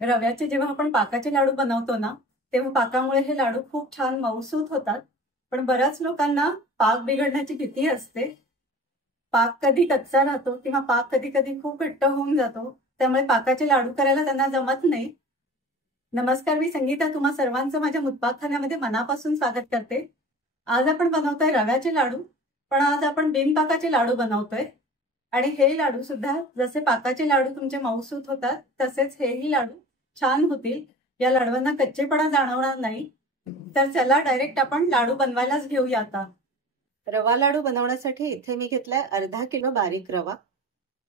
रव्याचे जेव्हा आपण पाकाचे लाडू बनवतो ना, तेव्हा पाकामुळे हे लाडू खूप छान मऊसूत होतात. पण बऱ्याच लोकांना पाक बिघडण्याची भीती असते. पाक कधी कच्चा राहतो किंवा पाक कधी कधी खूप घट्ट होऊन जातो. त्यामुळे पाकाचे लाडू करायला त्यांना जमत नाही. नमस्कार, मी संगीता तुम्हा सर्वांचं माझ्या मुतपाकखान्यामध्ये मनापासून स्वागत करते. आज आपण बनवतोय रव्याचे लाडू, पण आज आपण बिनपाकाचे लाडू बनवतोय. आणि हे लाडू सुद्धा जसे पाकाचे लाडू तुमचे मऊसूत होतात, तसेच हेही लाडू छान होतील. या लाडवांना कच्चेपणा जाणवणार नाही. तर चला डायरेक्ट आपण लाडू बनवायलाच घेऊया आता. रवा लाडू बनवण्यासाठी इथे मी घेतलाय अर्धा किलो बारीक रवा,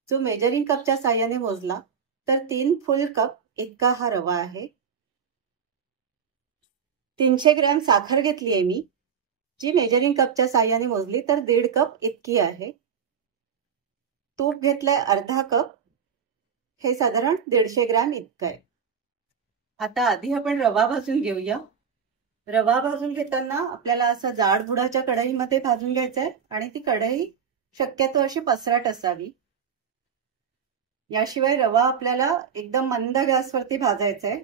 जो मेजरिंग कपच्या साह्याने मोजला तर 3 फुल कप इतका हा रवा आहे. 300 ग्रॅम साखर घेतली आहे मी, जी मेजरिंग कपच्या साह्याने मोजली तर 1.5 कप इतकी आहे. तूप घेतलंय अर्धा कप, हे साधारण 150 ग्रॅम इतकं आहे. आता आधी आपण रवा भाजून घेऊया. रवा भाजून घेताना आपल्याला असं जाड बुडाच्या कढईमध्ये भाजून घ्यायचं आहे आणि ती कढई शक्यतो अशी पसरट असावी. याशिवाय रवा आपल्याला एकदम मंद गॅसवरती भाजायचा आहे.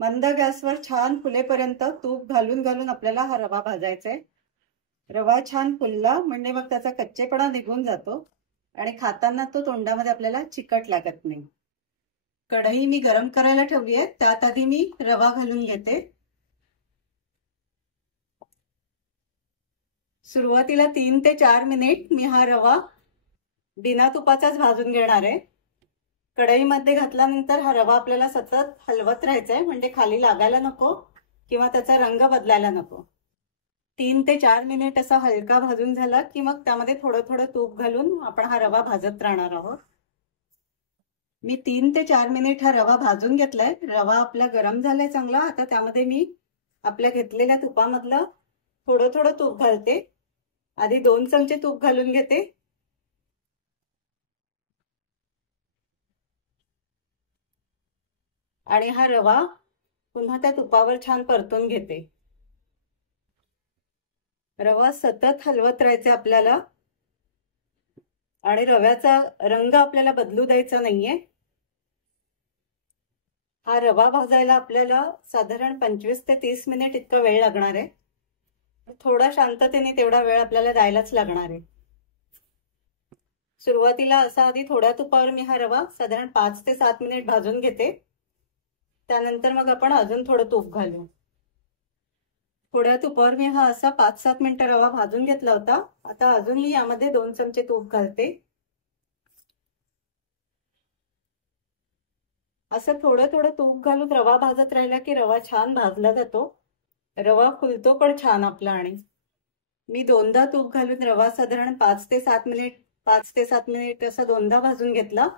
मंद गॅसवर छान फुलेपर्यंत तूप घालून घालून आपल्याला हा रवा भाजायचा आहे. रवा छान फुलला म्हणजे मग त्याचा कच्चेपणा निघून जातो आणि खाताना तो तोंडामध्ये आपल्याला चिकट लागत नाही. कढई मी गरम करायला ठेवली आहे, त्यात आधी मी रवा घालून घेते. सुरुवातीला 3 ते 4 मिनिट मी हा रवा बिना तुपाचाच भाजून घेणार आहे. कढईमध्ये घातल्यानंतर हा रवा आपल्याला सतत हलवत राहायचा आहे, म्हणजे खाली लागायला नको किंवा त्याचा रंग बदलायला नको. 3 ते 4 मिनिट असा हलका भाजून झाला की मग त्यामध्ये थोडं थोडं तूप घालून आपण हा रवा भाजत राहणार आहोत. मी 3 ते 4 मिनिट हा रवा भाजून घेतलाय. रवा आपला गरम झालाय चांगला. आता त्यामध्ये मी आपल्या घेतलेल्या तुपामधलं थोडं थोडं तूप घालते. आधी 2 चमचे तूप घालून घेते आणि हा रवा पुन्हा त्या तुपावर छान परतून घेते. रवा सतत हलवत राहायचे आपल्याला आणि रव्याचा रंग आपल्याला बदलू द्यायचा नाहीये. हा रवा भाजायला आपल्याला साधारण 25 ते 30 मिनिट इतका वेळ लागणार आहे. थोडा शांततेने तेवढा वेळ आपल्याला द्यायलाच लागणार आहे. सुरुवातीला असा आधी थोड्या तुपावर मी हा रवा साधारण 5 ते 7 मिनिट भाजून घेते. त्यानंतर मग आपण अजून थोडं तूप घालू. थोड्या तुपावर मी हा असा 5-7 मिनिटं रवा भाजून घेतला होता. आता अजून मी यामध्ये 2 चमचे तूप घालते. असं थोडं थोडं तूप घालून रवा भाजत राहिला की रवा छान भाजला जातो. रवा फुलतो पण छान आपला. आणि मी 2दा तूप घालून रवा साधारण 5 ते 7 मिनिट असा 2दा भाजून घेतला.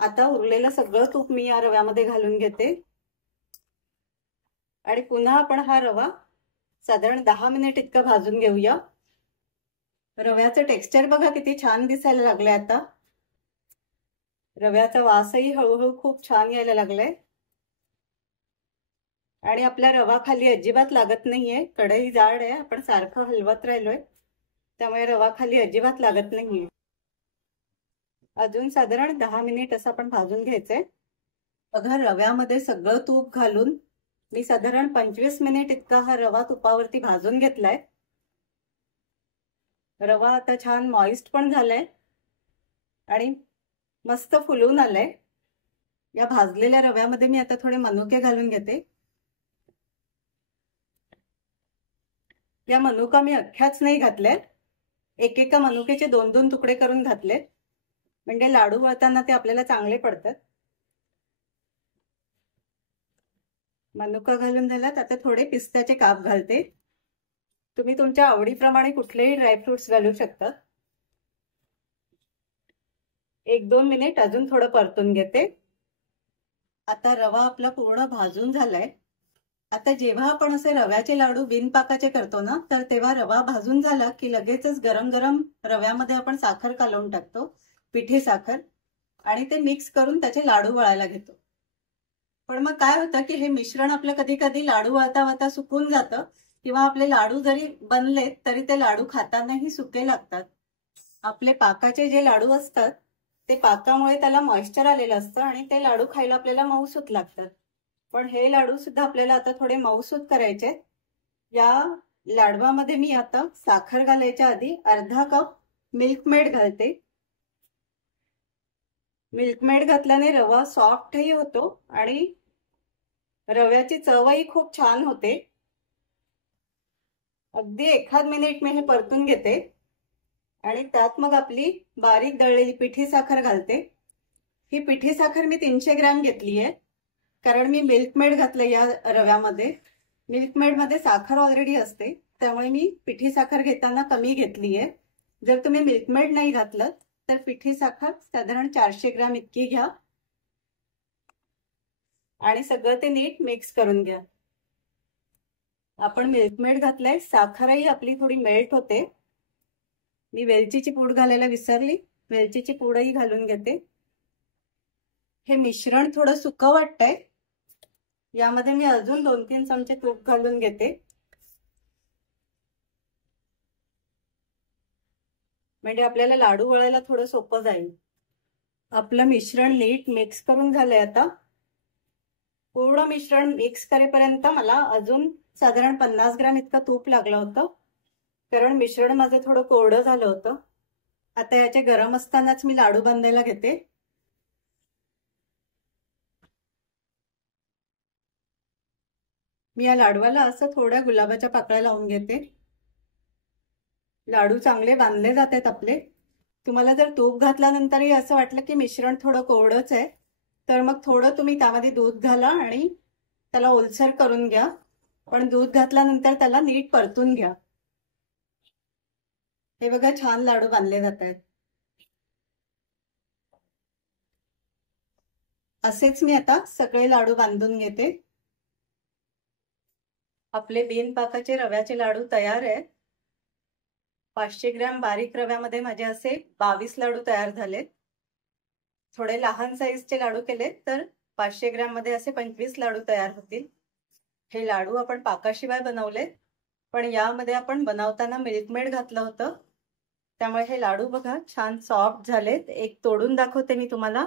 आता उरलेलं सगळं तूप मी या रव्यामध्ये घालून घेते आणि पुन्हा आपण हा रवा साधारण 10 मिनिट इतका भाजून घेऊया. रव्याचं टेक्स्चर बघा किती छान दिसायला लागलंय. आता रव्याचा वासही हळूहळू खूप छान यायला लागलाय आणि आपला रवा खाली अजिबात लागत नाहीये. कढई जाड आहे, आपण सारखं हलवत राहिलोय, त्यामुळे रवा खाली अजिबात लागत नाहीये. अजून साधारण 10 मिनिट असं आपण भाजून घ्यायचंय. बघा रव्यामध्ये सगळं तूप घालून मी साधारण 25 मिनिट इतका हा रवा तुपावरती भाजून घेतलाय. रवा आता छान मॉइस्ट पण झालाय आणि मस्त फुलून आलाय. या भाजलेल्या रव्यामध्ये मी आता थोडे मनुके घालून घेते. या मनुका मी अख्ख्याच नाही घातल्यात, एकेका मनुकेचे 2-2 तुकडे करून घातले, म्हणजे लाडू वळताना ते आपल्याला चांगले पडतात. मनुका घालून झाल्यात. आता थोडे पिस्त्याचे काप घालते. तुम्ही तुमच्या आवडीप्रमाणे कुठलेही ड्रायफ्रुट्स घालू शकता. 1-2 मिनिट अजून थोडं परतून घेते. आता रवा आपला पूर्ण भाजून झालाय. आता जेव्हा आपण असे रव्याचे लाडू बिनपाकाचे करतो ना, तर तेव्हा रवा भाजून झाला की लगेचच गरम गरम रव्यामध्ये आपण साखर कालवून टाकतो, पिठी साखर, आणि ते मिक्स करून त्याचे लाडू वळायला घेतो. पण मग काय होतं की हे मिश्रण आपलं कधी कधी लाडू वळता वळता सुकून जातं किंवा आपले लाडू जरी बनले तरी ते लाडू खातानाही सुके लागतात. आपले पाकाचे जे लाडू असतात ते पाकामुळे त्याला मॉइश्चर आलेलं असतं आणि ते लाडू खायला आपल्याला मऊसूत लागतात. पण हे लाडू सुद्धा आपल्याला आता थोडे मऊसूत करायचे. या लाडवामध्ये मी आता साखर घालायच्या आधी अर्धा कप मिल्क मेड घालते. मिल्क मेड घातल्याने रवा सॉफ्टही होतो आणि रव्याची चवही खूप छान होते. अगदी 1 मिनिट मी हे परतून घेते आणि त्यात मग आपली बारीक दळलेली पिठी साखर घालते. ही पिठी साखर मी 300 ग्रॅम घेतली आहे, कारण मी मिल्क मेड घातलं या रव्यामध्ये. मिल्क मेड मध्ये साखर ऑलरेडी असते, त्यामुळे मी पिठी साखर घेताना कमी घेतली आहे. जर तुम्ही मिल्क मेड नाही घातलं तर पिठी साखर साधारण 400 ग्रॅम इतकी घ्या आणि सगळं ते नीट मिक्स करून घ्या. आपण मिल्क मेड घातलंय, साखरही आपली थोडी मेल्ट होते. मी वेलचीची पूड घालायला विसरली, वेलचीची पूडही घालून घेते. हे मिश्रण थोडं सुकं वाटतंय, यामध्ये मी अजून 2-3 चमचे तूप घालून घेते, म्हणजे आपल्याला लाडू वळायला थोडं सोपं जाईल. आपलं मिश्रण नीट मिक्स करून झालंय. आता पूर्ण मिश्रण मिक्स करेपर्यंत मला अजून साधारण 50 ग्रॅम इतकं तूप लागलं होतं, कारण मिश्रण माझं थोडं कोरडं झालं होतं. आता याचे गरम असतानाच मी लाडू बांधायला घेते. मी या लाडवाला असं थोड्या गुलाबाच्या पाकळ्या लावून घेते. लाडू चांगले बांधले जातात आपले. तुम्हाला जर तूप घातल्यानंतरही असं वाटलं की मिश्रण थोडं कोरडंच आहे, तर मग थोडं तुम्ही त्यामध्ये दूध घाला आणि त्याला ओलसर करून घ्या. पण दूध घातल्यानंतर त्याला नीट परतून घ्या. हे बघा, छान लाडू बांधले जात आहेत. असेच मी आता सगळे लाडू बांधून घेते. आपले बिनपाकाचे रव्याचे लाडू तयार आहेत. 500 ग्रॅम बारीक रव्यामध्ये माझे असे 22 लाडू तयार झालेत. थोडे लहान साईजचे लाडू केले तर 500 ग्रॅम मध्ये असे 25 लाडू तयार होतील. हे लाडू आपण पाकाशिवाय बनवले, पण यामध्ये आपण बनवताना मिल्क मेड घातलं होतं, त्यामुळे हे लाडू बघा छान सॉफ्ट झालेत. एक तोडून दाखवते मी तुम्हाला.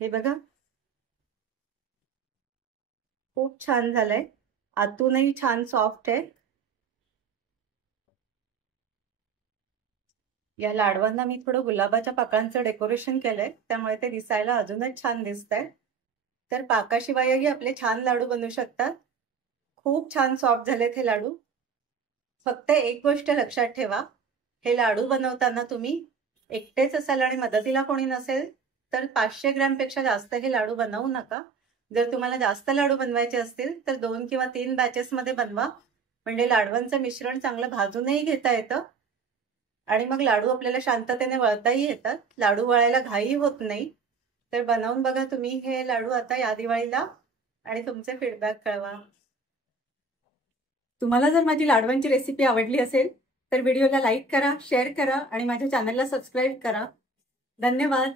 हे बघा, खूप छान झालंय. आतूनही छान सॉफ्ट आहे. या लाडवांना मी थोडं गुलाबाच्या पाकळ्यांचं डेकोरेशन केलंय, त्यामुळे ते दिसायला अजूनच छान दिसतंय. तर पाकाशिवायही आपले छान लाडू बनवू शकतात. खूप छान सॉफ्ट झालेत हे लाडू. फक्त एक गोष्ट लक्षात ठेवा, हे लाडू बनवताना तुम्ही एकटेच असाल आणि मदतीला कोणी नसेल तर 500 ग्रॅम पेक्षा जास्त हे लाडू बनवू नका. जर तुम्हाला जास्त लाडू बनवायचे असतील तर 2 किंवा 3 बॅचेस मध्ये बनवा, म्हणजे लाडवांचं मिश्रण चांगलं भाजूनही घेता येतं आणि मग लाडू आपल्याला शांततेने वळताही येतात. लाडू वळायला घाई होत नाही. तर बनवून बघा तुम्ही हे लाडू आता या दिवाळीला आणि तुमचे फीडबॅक कळवा. तुम्हाला जर माझी लाडवांची रेसिपी आवडली असेल तर व्हिडिओला लाईक करा, शेअर करा आणि माझ्या चॅनलला सबस्क्राईब करा. धन्यवाद.